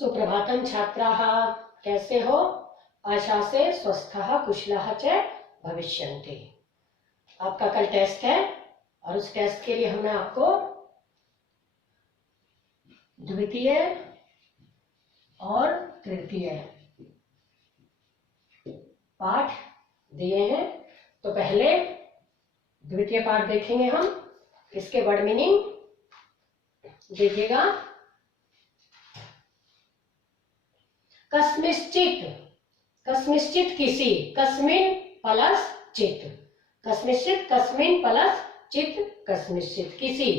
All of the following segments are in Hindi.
सुप्रभातं छात्राः, कैसे हो? आशा से स्वस्थः कुशलः च भविष्यन्ति। आपका कल टेस्ट है और उस टेस्ट के लिए हमने आपको द्वितीय और तृतीय पाठ दिए हैं। तो पहले द्वितीय पाठ देखेंगे हम। इसके वर्ड मीनिंग देखिएगा। कस्मिश्चित, कस्मिश्चित किसी, कस्मिन प्लस चित, कस्मिश्चित कस्मिन प्लस चित, कस्मिश्चित किसी।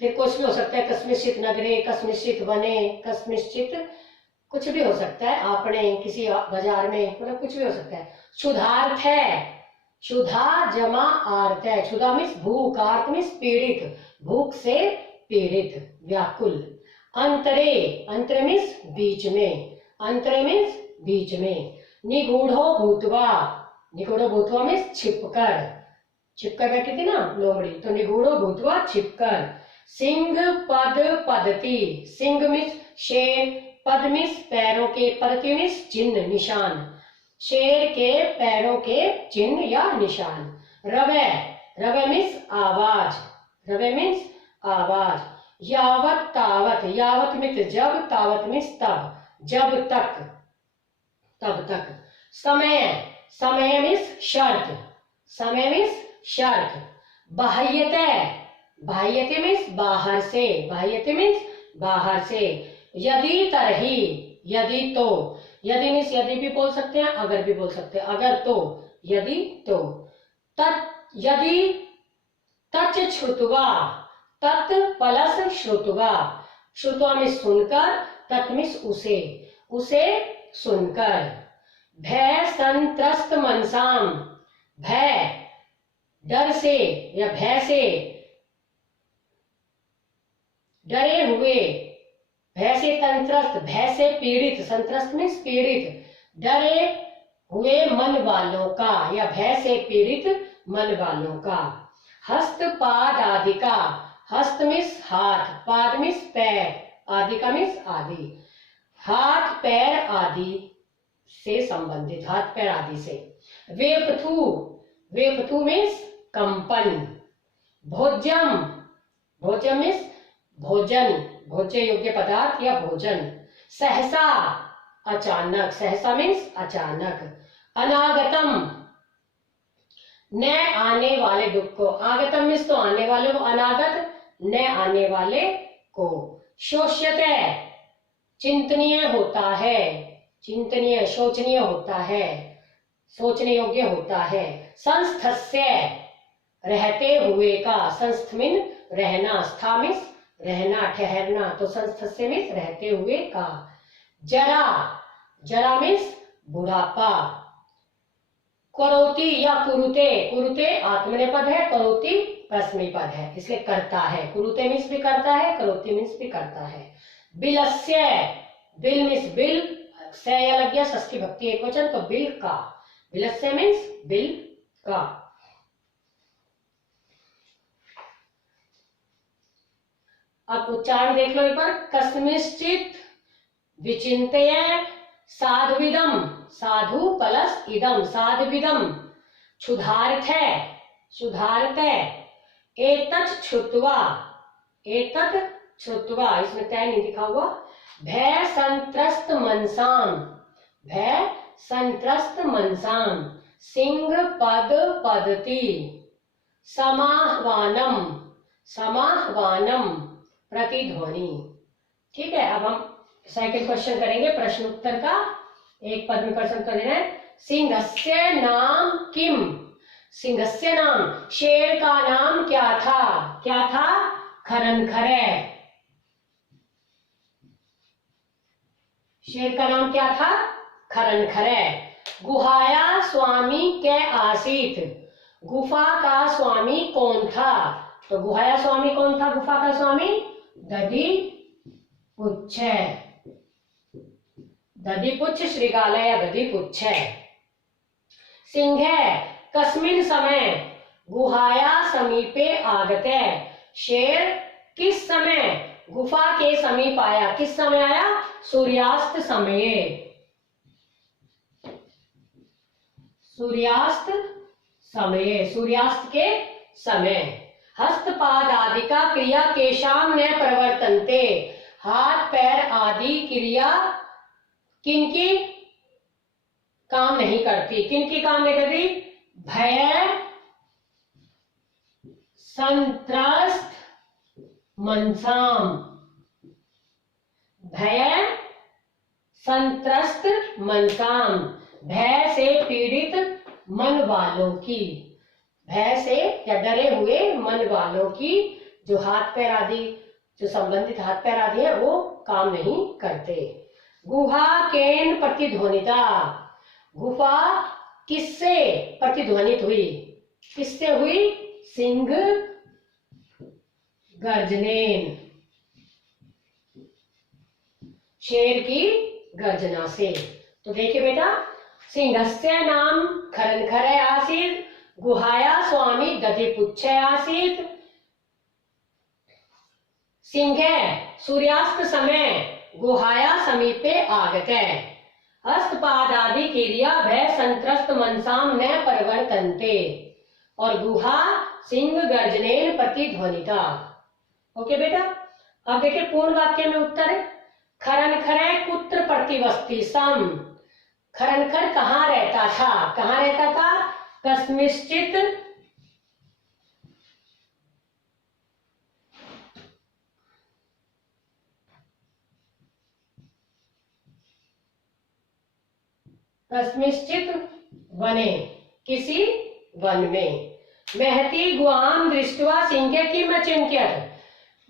फिर कुछ भी हो सकता है, कस्मिश्चित नगरे, कस्मिश्चित वने, कस्मिश्चित कुछ भी हो सकता है। आपने किसी बाजार में, मतलब कुछ भी हो सकता है। क्षुधार्थ है, क्षुधा जमा आर्त है। क्षुधा मीन्स भूख, आर्त मीन्स पीड़ित, भूख से पीड़ित, व्याकुल। अंतरे, अंतरे मीन्स बीच में, अंतरे मीन्स बीच में। निगूढ़ो भूतवा, निगूढ़ो भूतवा मीन्स छिपकर, छिपकर बैठी थी ना लोमड़ी, तो निगूढ़ो भूतवा छिपकर। सिंह पद पदति, सिंह मीन्स शेर, पद मीन्स पैरों के, पदति मीन्स चिन्ह निशान, शेर के पैरों के चिन्ह या निशान। रवे, रवे मीन्स आवाज, रवे मीन्स आवाज। यावत तावत, यावत मीन्स जब, तावत मीन्स तब, जब तक, तब तक। समय, समय मीन्स शर्त, समय मीन्स शर्त। बाह्यते, बाह्यते मीन्स बाहर से, बाह्यते मीन्स बाहर से। यदि तरही, यदि तो, यदि मीन्स यदि भी बोल सकते हैं, अगर भी बोल सकते हैं, अगर तो, यदि तो। तत्, यदि तच श्रुत्वा, तत् प्लस श्रुत्वा, श्रुत्वा मीन्स सुनकर, तत् मीन्स उसे, उसे सुनकर। भय संत्रस्त मनसाम, भय डर से या भय से, डरे हुए, भय से तंत्रस्त, भय से पीड़ित, संत्रस्त मीन्स पीड़ित, डरे हुए मन वालों का या भय से पीड़ित मन वालों का। हस्त पाद आदि का, हस्त मीन्स हाथ, पाद मीन्स पैर, आदि का मीन्स आदि, हाथ पैर आदि से संबंधित, हाथ पैर आदि से। वेपथु, वेपथु मीन्स कंपन। भोज्यम, भोज्यम मीन्स भोजन, भोज्य योग्य पदार्थ या भोजन। सहसा, अचानक, सहसा मीन्स अचानक। अनागतम, न आने वाले दुख को, आगतम मीन्स तो आने वाले को, अनागत न आने वाले को। शोष्यते, चिंतनीय होता है, चिंतनीय शोचनीय होता है, सोचने योग्य होता है। संस्थस्य, रहते हुए का, संस्थ मीन रहना, स्था मीन्स रहना ठहरना, तो संस्थस्य मीन्स रहते हुए का। जरा, जरा मीन्स बुढ़ापा। करोति या कुरुते, कुरुते आत्मनेपद है, करोति परस्मैपद है, इसलिए करता है। कुरुते मीन्स भी करता है, करोति मीन्स भी करता है। बिलस्य, बिल मीन्स बिल, से या लग गया षष्ठी भक्ति एकवचन, तो बिल का, बिलस्य मीन्स बिल का। अब उच्चारण देख लो एक बार। कस्मिश्चित विचिंतय साधुविदम, साधु प्लस इदम, साधुविदम। क्षुधार्थ है, क्षुधार्थ है। एतत् श्रुत्वा, एतत् श्रुत्वा, इसमें तय नहीं दिखा हुआ। भय संत्रस्त मनसाम, भय संत्रस्त मनसाम। सिंह पद पदति। समाह्वानम, समाह्वानम प्रतिध्वनि। ठीक है, अब हम सेकंड क्वेश्चन करेंगे, प्रश्न उत्तर का। एक पद में प्रश्न उत्तर देना है। सिंहस्य नाम किम, सिंहस्य नाम, शेर का नाम क्या था, क्या था? खरनखरे। शेर का नाम क्या था? खरनखरे। गुहाया स्वामी के आसीत, गुफा का स्वामी कौन था? तो गुहाया स्वामी कौन था? गुफा का स्वामी दधि पुच्छ, दधि पुच्छ श्रीगालय या दधि पुच्छ। सिंह कस्मिन समय गुहाया समीपे आगते, शेर किस समय गुफा के समीप आया, किस समय आया? सूर्यास्त समये, सूर्यास्त समये, सूर्यास्त के समय। हस्तपाद आदि का क्रिया केशाम न प्रवर्तन्ते, हाथ पैर आदि क्रिया किनकी काम नहीं करती, किनकी काम नहीं करती? भय संत्रस्त मनसाम, भय संत्रस्त मनसाम, भय से पीड़ित मन वालों की, भय से या डरे हुए मन वालों की जो हाथ पैर आदि, जो संबंधित हाथ पैर आदि है वो काम नहीं करते। गुहा केन प्रतिध्वनिता, गुफा किससे प्रतिध्वनित हुई, किससे हुई? सिंह गर्जनेन, शेर की गर्जना से। तो देखिए बेटा, सिंहस्य नाम खरनखर आसीत, गुहाया स्वामी दधिपुच्छ आसीत। सिंह सूर्यास्त समय गुहाया समीपे आगते, हस्तपाद आदि क्रिया भय संत्रस्त मनसाम न प्रवर्तन्ते, और गुहा सिंह गर्जनेन प्रतिध्वनिता। ओके बेटा, अब देखिए पूर्ण वाक्य में उत्तर है। खरनखर कुत्र प्रतिवस्ति सम, खरनखर कहाँ रहता था, कहाँ रहता था? कस्मिश्चित कस्मिश्चित वने, किसी वन में। महती गुहाम दृष्टवा सिंह किम अचिंत्यत,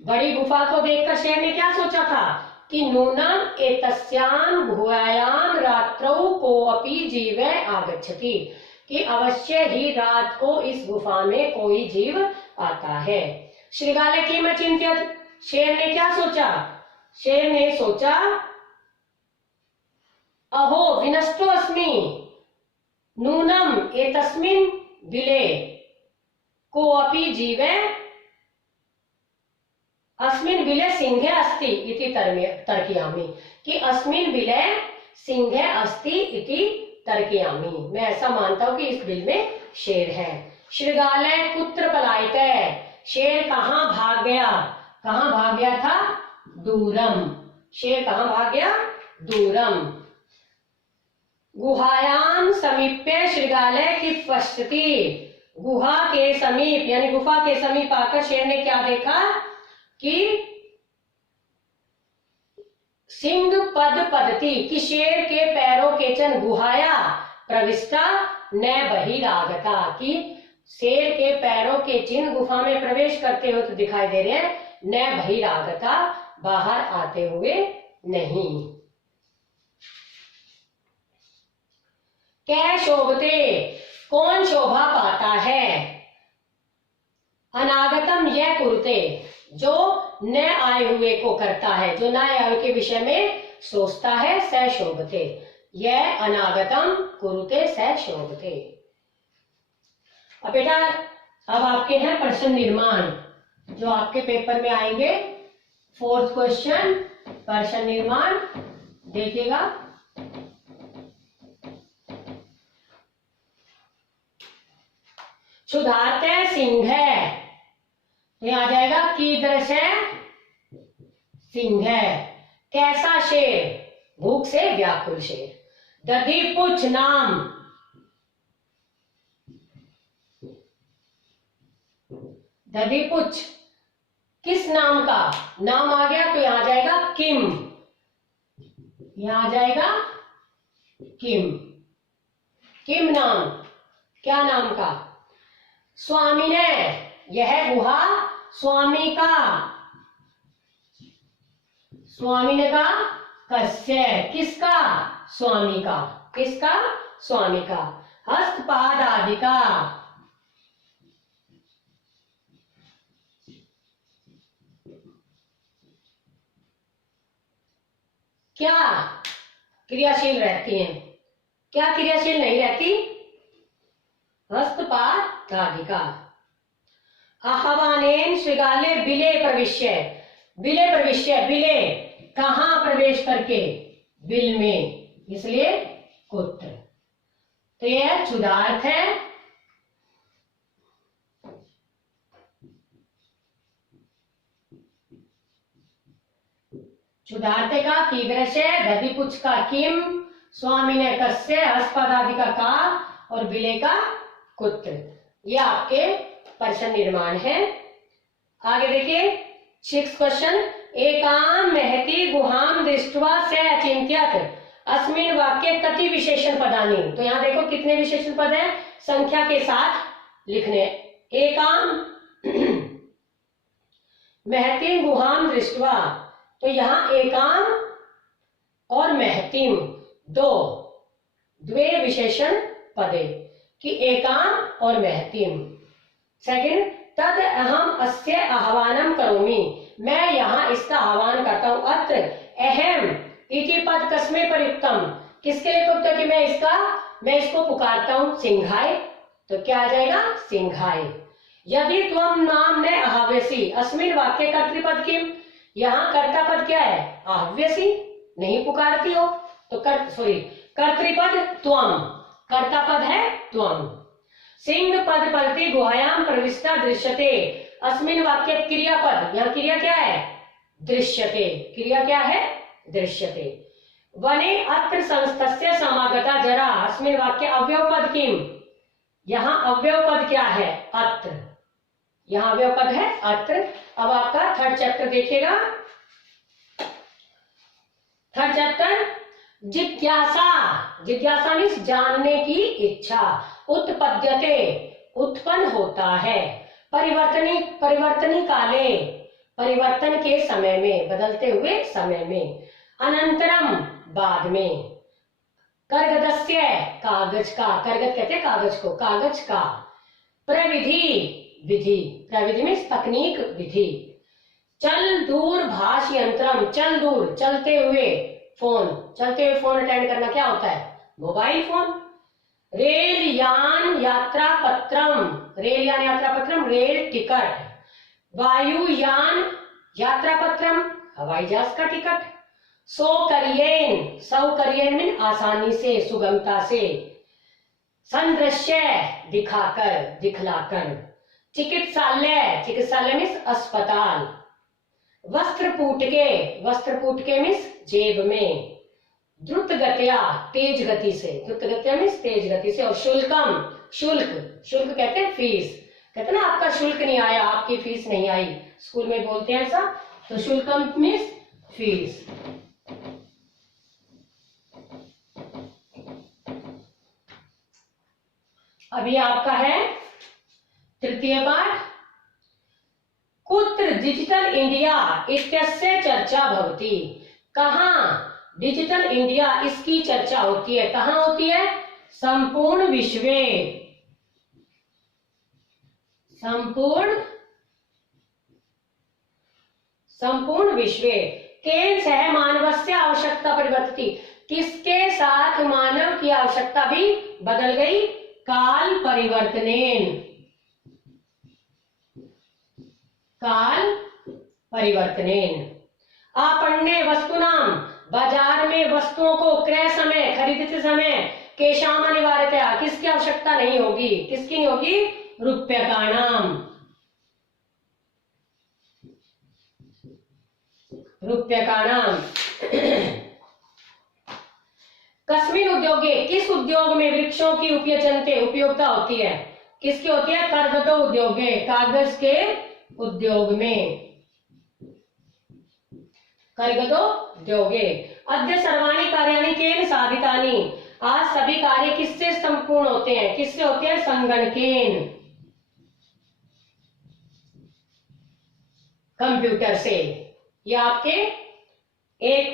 बड़ी गुफा को देखकर शेर ने क्या सोचा था कि नूनम एतस्याम गुहायाम रात्रौ कोऽपि जीव आगच्छति, कि अवश्य ही रात को इस गुफा में कोई जीव आता है। श्रृगाले किम अचिंत्यत, शेर ने क्या सोचा? शेर ने सोचा अहो विनष्टो अस्मि नूनम एतस्मिन् बिले कोऽपि जीवे अस्मिन् बिले सिंह अस्ति इति तर्कयामि, कि अस्मिन् बिले सिंह अस्ति इति तर्कयामि, मैं ऐसा मानता हूं कि इस बिल में शेर है। श्रृगालय कुत्र पलायते, शेर कहां भाग गया, कहां भाग गया था? दूरम, शेर कहां भाग गया? दूरम। गुहायाम समीप्य श्रृगालय की पश्यति, गुहा के समीप यानी गुफा के समीप आकर शेर ने क्या देखा कि सिंह पद पदती, कि शेर के पैरों के चिन्ह गुहाया प्रविष्टा न बहिरागता, कि शेर के पैरों के चिन्ह गुफा में प्रवेश करते हुए तो दिखाई दे रहे हैं, न बहिरागता, बाहर आते हुए नहीं। कै शोभते, कौन शोभा पाता है? अनागतम यह कुरुते, जो न आए हुए को करता है, जो न आए हुए के विषय में सोचता है, स शोभते, यह अनागतम कुरुते स शोभते। अब बेटा अब आपके हैं प्रश्न निर्माण, जो आपके पेपर में आएंगे। 4th क्वेश्चन प्रश्न निर्माण देखिएगा। क्षुधाते सिंह, यहां आ जाएगा कीदृश सिंह, कैसा शेर? भूख से व्याकुल शेर। दधिपुच्छ नाम, दधिपुच्छ किस नाम का? नाम आ गया तो यहां आ जाएगा किम, यहां आ जाएगा किम, किम नाम, क्या नाम का? स्वामी ने, यह गुहा स्वामी का, स्वामी ने कहा कस्य, किसका? स्वामी का, किसका? स्वामी का। हस्तपाद आदि का, क्या क्रियाशील रहती हैं, क्या क्रियाशील नहीं रहती? हस्तपाद आदि का। आह्वानेन श्रृगाले बिले प्रविश्य, बिले प्रविश्य, बिले कहाँ प्रवेश करके, बिल में, इसलिए कुत्र। तो यह क्षुधार्थ है। क्षुधार्थ का कीदृश, दधिपुच्छ का किम, स्वामी ने कस्य, अस्पदादि का का और बिले का कुत्र। ये आपके प्रश्न निर्माण है। आगे देखिए 6th क्वेश्चन, एकाम महती गुहाम दृष्ट्वा से अचिंत्यत अस्मिन वाक्य कति विशेषण पदानी। तो यहाँ देखो कितने विशेषण पद है, संख्या के साथ लिखने। एकाम महती गुहाम दृष्ट्वा, तो यहाँ एकाम और महतीम दो द्वे विशेषण पदे कि एकाम और महतीम। सेकंड, तद अहम अस्य आह्वानम करोमि, मैं यहाँ इसका आह्वान करता हूं। अत्र अहम इति पद कस्मै प्रयुक्तम, किसके लिए प्रयुक्त है कि मैं इसको पुकारता हूं, सिंघाय। तो क्या आ जाएगा, सिंघाय। यदि त्वम नाम ने आह्व्यसी अस्मिन वाक्य कर्तृपद किम, यहाँ कर्ता पद क्या है, आह्व्यसी, नहीं पुकारती हो तो कर्तृपद त्वम, कर्ता पद है त्वम। सिंह पद पलती गुहायाम प्रविष्टा दृश्यते अस्मिन वाक्य क्रियापद, यहाँ क्रिया क्या है, दृश्यते, क्रिया क्या है, दृश्यते। वने अत्र संस्थस्य समागता जरा अस्मिन वाक्य अव्यव पद किम, यहाँ अव्यव पद क्या है, अत्र, यहाँ अव्यव पद है अत्र। अब आपका 3rd चैप्टर देखिएगा। 3rd चैप्टर, जिज्ञासा, जिज्ञासा मीन्स जानने की इच्छा, उत्पद्यते उत्पन्न होता है, परिवर्तनी काले परिवर्तन के समय में, बदलते हुए समय में, अनंतरम बाद में, कर्गदस्य कागज का, कर्गद कहते हैं कागज को, कागज का, प्रविधि विधि, प्रविधि में तकनीक विधि, चल दूर भाष यंत्रम, चल दूर चलते हुए फोन, चलते हुए फोन अटेंड करना क्या होता है, मोबाइल फोन। रेल यान यात्रा पत्रम, रेल यान यात्रा पत्रम रेल टिकट, वायुयान यात्रा पत्रम हवाई जहाज का टिकट, सौकर्येन मीन आसानी से, सुगमता से, संदृश्य दिखाकर, दिखलाकर, चिकित्सालय, चिकित्सालय मीन्स अस्पताल, वस्त्र पुटके मीन्स जेब में, द्रुत गतिया तेज गति से, द्रुत गतिया मीन्स तेज गति से, और शुल्कम, शुल्क कहते हैं फीस, कहते हैं ना आपका शुल्क नहीं आया, आपकी फीस नहीं आई, स्कूल में बोलते हैं ऐसा, तो शुल्कम मीन्स फीस। अभी आपका है 3य पाठ, कुत्र डिजिटल इंडिया इत्यस्य चर्चा भवति, कहाँ डिजिटल इंडिया इसकी चर्चा होती है, कहाँ होती है, संपूर्ण विश्वे, संपूर्ण विश्वे, केन सह मानवस्य आवश्यकता परिवर्तिती, किसके साथ मानव की आवश्यकता भी बदल गई, काल परिवर्तनेन, आपण्य वस्तुनाम, बाजार में वस्तुओं को क्रय समय, खरीदते समय, केशाम अनिवार्यतया, किसकी आवश्यकता नहीं होगी, किसकी नहीं होगी, रूप्यकाणाम, कस्मिन उद्योगे, किस उद्योग में वृक्षों की उपयोगिता होती है, किसकी होती है, कर्गदो उद्योगे, कागज के उद्योग में, कर्गदो उद्योगे। अद्य सर्वाणि कार्याणि केन साधितानि, आज सभी कार्य किससे संपूर्ण होते हैं, किससे होते हैं, संगणकेन, कंप्यूटर से। ये आपके एक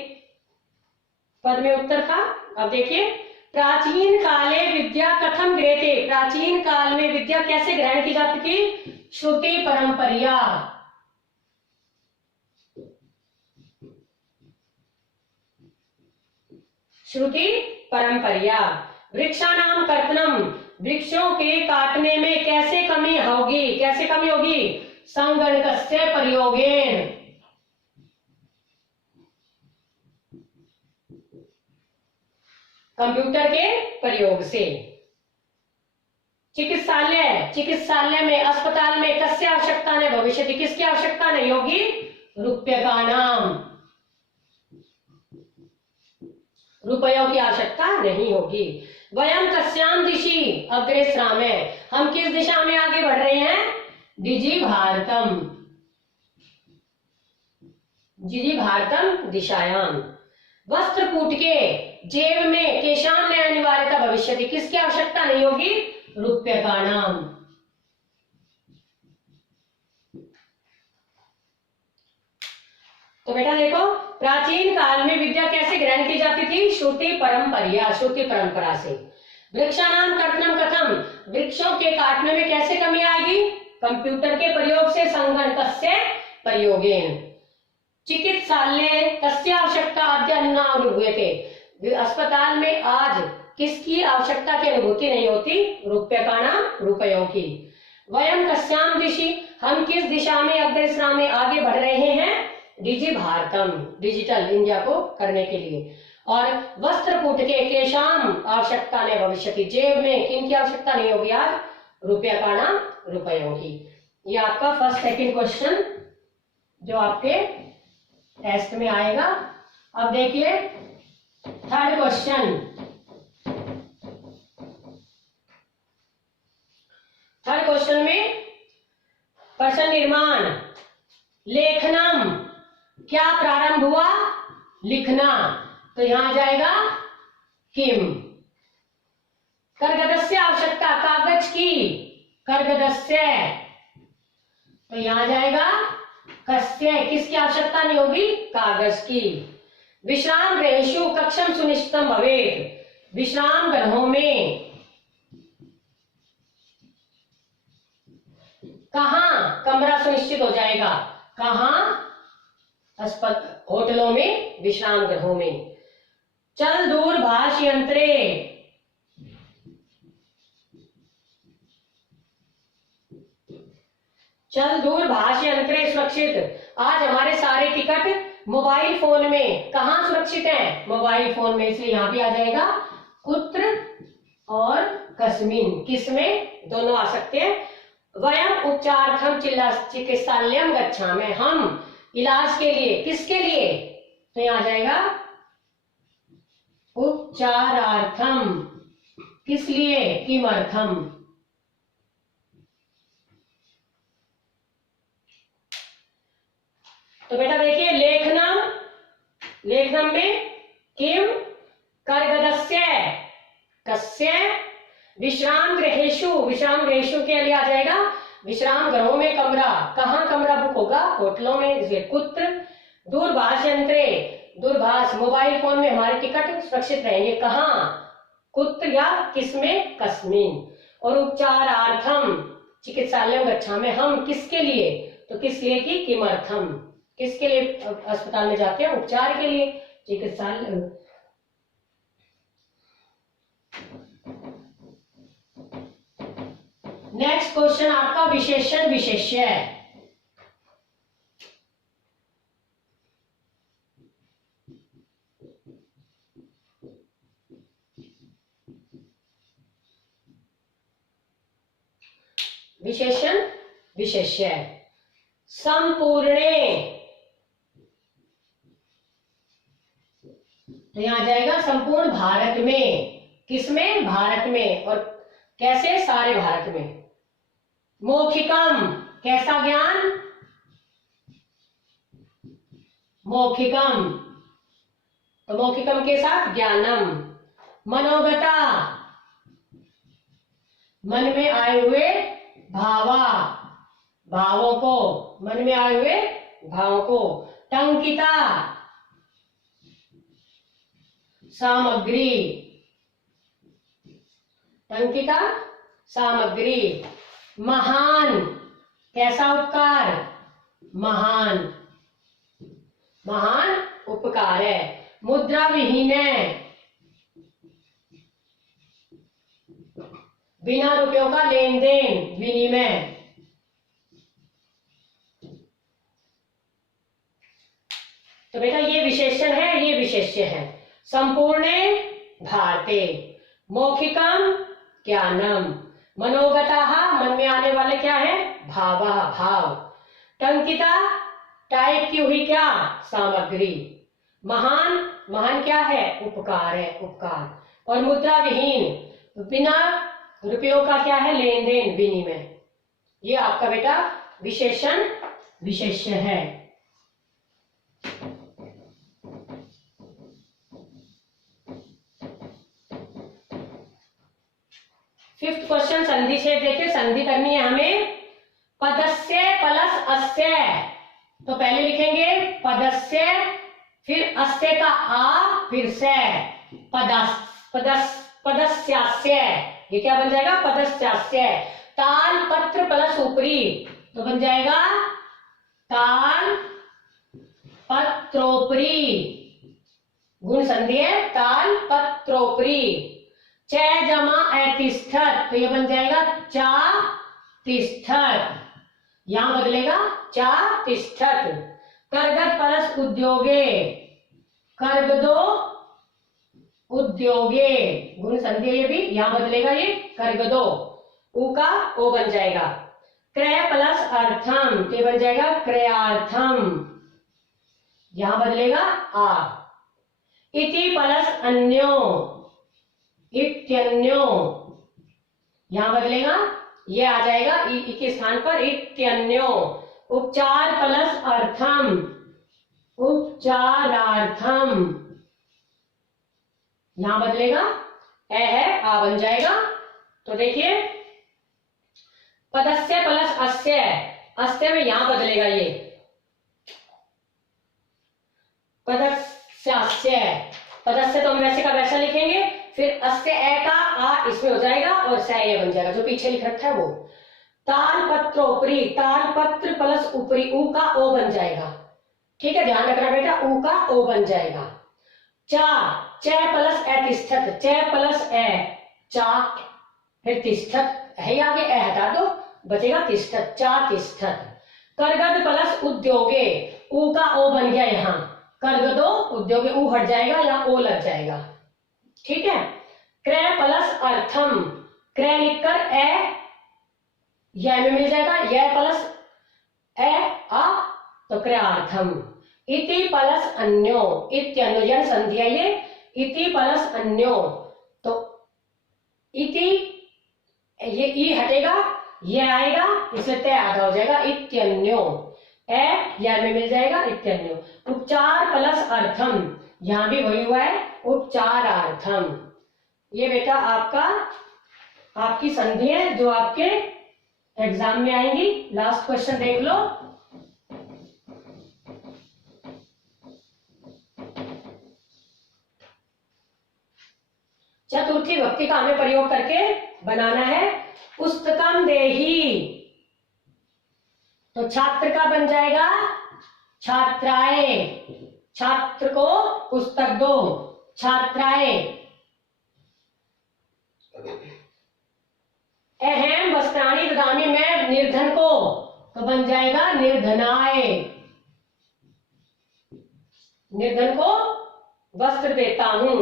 पद में उत्तर था। अब देखिए, प्राचीन काले विद्या कथम गृह्यते, प्राचीन काल में विद्या कैसे ग्रहण की जाती थी, श्रुति परंपरिया, श्रुति परंपरिया, वृक्षाणाम कर्तनम, वृक्षों के काटने में कैसे कमी होगी, कैसे कमी होगी, संगणकस्य प्रयोगेन, कंप्यूटर के प्रयोग से। चिकित्सालय, चिकित्सालय में, अस्पताल में कस्य आवश्यकता ने भविष्यति, किसकी आवश्यकता नहीं होगी? रूप्यकाणाम, रुपयों की आवश्यकता नहीं होगी। वयम कस्याम दिशि अग्रेसरामः, हम किस दिशा में आगे बढ़ रहे हैं? डिजि भारतम, डिजि भारतम दिशायाम। वस्त्रकूट के जेब में केशाम में अनिवार्यता भविष्यति, किसकी आवश्यकता नहीं होगी? रूप्यकाणाम। तो बेटा देखो, प्राचीन काल में विद्या कैसे ग्रहण की जाती थी? श्रुति परंपरा, श्रुति परंपरा से। वृक्षाणाम कर्तनम कथम, वृक्षों के काटने में कैसे कमी आएगी? कंप्यूटर के प्रयोग से, संगणकस्य प्रयोगेन। चिकित्सालय कस्य आवश्यकता अद्य अनुभूयते, अस्पताल में आज किसकी आवश्यकता की अनुभूति नहीं होती? रूप्यकाणाम, रुपयों की। वयम कस्याम दिशि, हम किस दिशा में अग्रसराम में आगे बढ़ रहे हैं? डिजि भारतम, डिजिटल इंडिया को करने के लिए। और वस्त्रकूट के केशाम आवश्यकता ने भविष्यति, जेब में किन की आवश्यकता नहीं होगी आज? रूप्यकाणाम, रुपयों की। ये आपका फर्स्ट सेकंड क्वेश्चन जो आपके टेस्ट में आएगा। अब देखिए थर्ड क्वेश्चन। थर्ड क्वेश्चन में प्रश्न निर्माण, लेखनम, क्या प्रारंभ हुआ? लिखना, तो यहां आ जाएगा किम। कर्गदस्य आवश्यकता, कागज की, कर्गदस्य, तो यहां आ जाएगा कस्य, किसकी आवश्यकता नहीं होगी? कागज की। विश्राम गृहेषु कक्षम सुनिश्चितम भवेत्, विश्राम गृहों में कहां कमरा सुनिश्चित हो जाएगा? कहां? होटलों में, विश्राम गृहों में। चल दूरभाष यंत्रे, चल दूरभाष यंत्रे सुरक्षित, आज हमारे सारे टिकट मोबाइल फोन में कहां सुरक्षित हैं? मोबाइल फोन में, इसलिए यहां भी आ जाएगा कुत्र और कस्मिन, किसमें? दोनों आ सकते हैं। वयम उपचारार्थम चिकित्सालयम गच्छामः, हम इलाज के लिए, किसके लिए? तो यहां आ जाएगा उपचारार्थम, किस लिए? किमर्थम। तो बेटा देखिए, लेखनम, लेखनम में किम, कर्गदस्य, कस्य, विश्राम गृहेषु, विश्राम गृहेषु के लिए आ जाएगा विश्राम गृहों में कमरा, कहां कमरा बुक होगा? होटलों में, इसलिए कुत्र। दूरभाष यंत्रे, दूरभाष मोबाइल फोन में हमारे टिकट सुरक्षित रहेंगे, कहां? कुत्र या किसमें? कस्मिन। और उपचारार्थम चिकित्सालय गच्छामः, हम किसके लिए? तो किस लिए की? किमर्थम, किसके लिए अस्पताल में जाते हैं? उपचार के लिए, चिकित्सालय। नेक्स्ट क्वेश्चन आपका विशेषण विशेष्य है। विशेषण विशेष्य, संपूर्णे, तो यहां आ जाएगा संपूर्ण भारत में, किसमें? भारत में। और कैसे? सारे भारत में। मौखिकम, कैसा ज्ञान? मौखिकम, तो मौखिकम के साथ ज्ञानम। मनोगता, मन में आए हुए भावा, भावों को, मन में आए हुए भावों को। टंकिता, सामग्री, टंकिता सामग्री। महान, कैसा उपकार? महान, महान उपकार है। मुद्रा विहीन है, बिना रुपयों का लेन देन, विनिमय। तो बेटा ये विशेषण है, ये विशेष्य है। संपूर्ण भारते। मौखिकम ज्ञानम। मनोगतः मन में आने वाले क्या है? भावः भाव। टंकिता टाइप की हुई क्या? सामग्री। महान महान क्या है? उपकार है, उपकार। और मुद्रा विहीन बिना रुपयों का क्या है? लेन देन, विनिमय। ये आपका बेटा विशेषण विशेष्य है। फिफ्थ क्वेश्चन संधि से देखिए, संधि करनी है हमें। पदस्य प्लस अस्य, तो पहले लिखेंगे पदस्य, फिर अस्य का आ, फिर से पदस्यास्य। ये क्या बन जाएगा? पदस्यास्य। ताल पत्र प्लस ऊपरी, तो बन जाएगा ताल पत्रोपरी। गुण संधि है, ताल पत्रोपरी। च जमा अतिष्ठत, तो ये बन जाएगा चा तिष्ठत। यहां बदलेगा चा तिष्ठत। करगद प्लस उद्योगे, कर्गदो उद्योगे। गुण संधि है ये भी, यहां बदलेगा ये कर्गदो, उ का ओ बन जाएगा। क्रय प्लस अर्थम, तो ये बन जाएगा क्रयार्थम, यहां बदलेगा आ। इति प्लस अन्यो, इत्यन्यो, यहां बदलेगा ये आ जाएगा ई के स्थान पर इत्यन्यो। उपचार प्लस अर्थम, उपचारार्थम, यहां बदलेगा ए है, आ बन जाएगा। तो देखिए पदस्य प्लस अस्य, अस्य में यहां बदलेगा ये पदस्यास्य। पदस्य तो हम वैसे का वैसा लिखेंगे, फिर अस्य ए का आ इसमें हो जाएगा और स ये बन जाएगा जो पीछे लिख रखा है वो। ताल पत्रोपरी, ताल पत्र प्लस ऊपरी, ऊ का ओ बन जाएगा। ठीक है, ध्यान रखना बेटा, ऊ का ओ बन जाएगा। चा च प्लस ए तिष्ठत, च प्लस ए चा, फिर तिष्ठत है आगे, ए हटा दो, बचेगा तिष्ठत, चा तिष्ठत। करगद प्लस उद्योगे, ऊ का ओ बन गया यहाँ, कर्गदो उद्योगे, ऊ हट जाएगा, यहाँ ओ लग जाएगा। ठीक है। क्रय प्लस अर्थम, क्रय लिखकर ए या में मिल जाएगा, यह प्लस ए आ, तो क्रयार्थम। इति प्लस अन्यो, इत्यन्यो यन संधि है ये, इति प्लस अन्यो, तो इति ये ई हटेगा, ये आएगा, इसलिए तय आधा हो जाएगा, इत्यन्यो। ए या में मिल जाएगा, इत्यन्यो। उपचार प्लस अर्थम, यहां भी वही हुआ है, उपचारार्थम। ये बेटा आपका आपकी संधि है जो आपके एग्जाम में आएंगी। लास्ट क्वेश्चन देख लो। चतुर्थी भक्ति का हमें प्रयोग करके बनाना है। पुस्तकम देही, तो छात्र का बन जाएगा छात्राए, छात्र को पुस्तक दो, छात्राए। अहम वस्त्राणि ददामि, मैं निर्धन को, तो बन जाएगा निर्धनाए, निर्धन को वस्त्र देता हूं।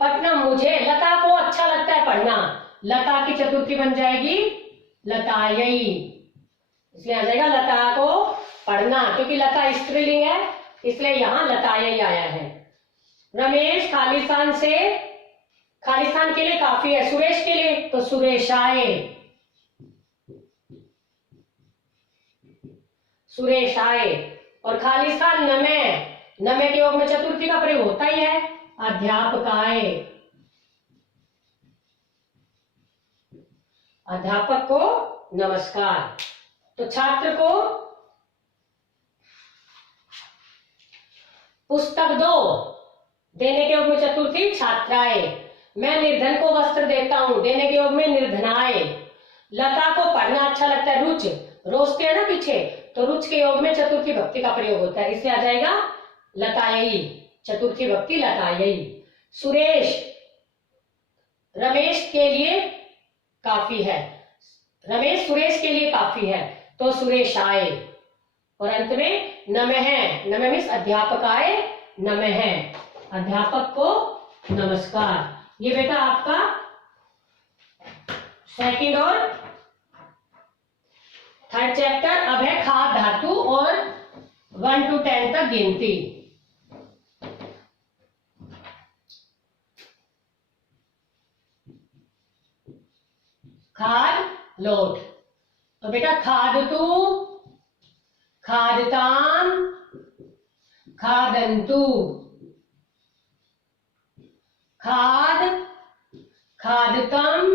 पठनम, मुझे, लता को अच्छा लगता है पढ़ना, लता की चतुर्थी बन जाएगी लतायई, इसलिए आ जाएगा लता को पढ़ना, क्योंकि लता स्त्रीलिंग है इसलिए यहां लतायई आया है। रमेश खालिस्तान से, खालिस्तान के लिए काफी है, सुरेश के लिए तो सुरेशाए, सुरेशाए। और खालिस्तान नमे, नमे के योग में चतुर्थी का प्रयोग होता ही है, अध्यापकाए, अध्यापक को नमस्कार। तो छात्र को पुस्तक दो, देने के योग में चतुर्थी छात्राए। मैं निर्धन को वस्त्र देता हूं, देने के योग में निर्धनाए। लता को पढ़ना अच्छा लगता है, रुच, रोजते है ना पीछे, तो रुच के योग में चतुर्थी भक्ति का प्रयोग होता है, इसलिए आ जाएगा लतायई, चतुर्थी भक्ति लतायई। सुरेश, रमेश के लिए काफी है, रमेश सुरेश के लिए काफी है, तो सुरेशाए। और अंत में नमः, नमः मीन्स अध्यापकाय नमः, अध्यापक को नमस्कार। ये बेटा आपका सेकंड और थर्ड चैप्टर। अब है खाद धातु और 1 to 10 तक गिनती। खाद लोट। तो बेटा खादतु, खादताम, खादंतु, खाद, खादतम,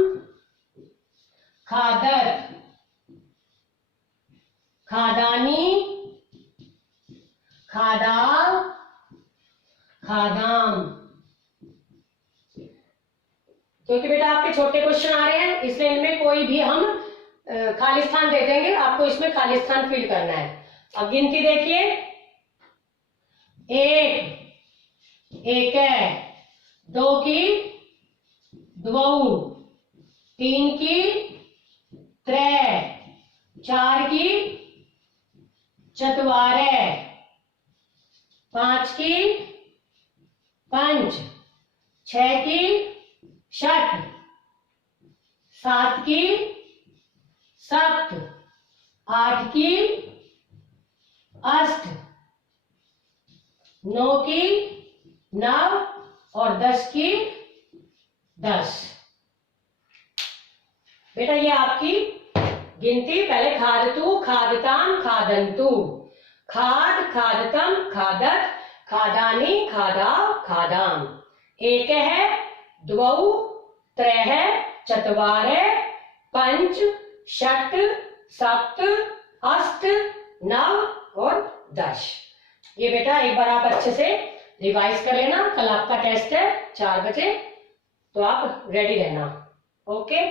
खादत, खादानी, खादा, खादाम। क्योंकि बेटा आपके छोटे क्वेश्चन आ रहे हैं इसलिए इनमें कोई भी हम खाली स्थान दे देंगे, आपको इसमें खाली स्थान फिल करना है। अब गिनती देखिए, एक, एक है, दो की द्वौ, तीन की त्रै, चार की चत्वारे, पांच की पंच, छह की षट, सात की सप्त, आठ की अष्ट, नौ की नव और 10 की 10। बेटा ये आपकी गिनती। पहले खादतु, खादताम, खादंतु, खाद, खादतम, खादत, खादानी, खादाव, खादाम। एक है, द्वौ, त्रय, चत्वारे, पंच, षट, सप्त, अष्ट, नव और 10। ये बेटा एक बार आप अच्छे से रिवाइज कर लेना। कल आपका टेस्ट है 4 बजे, तो आप रेडी रहना। ओके।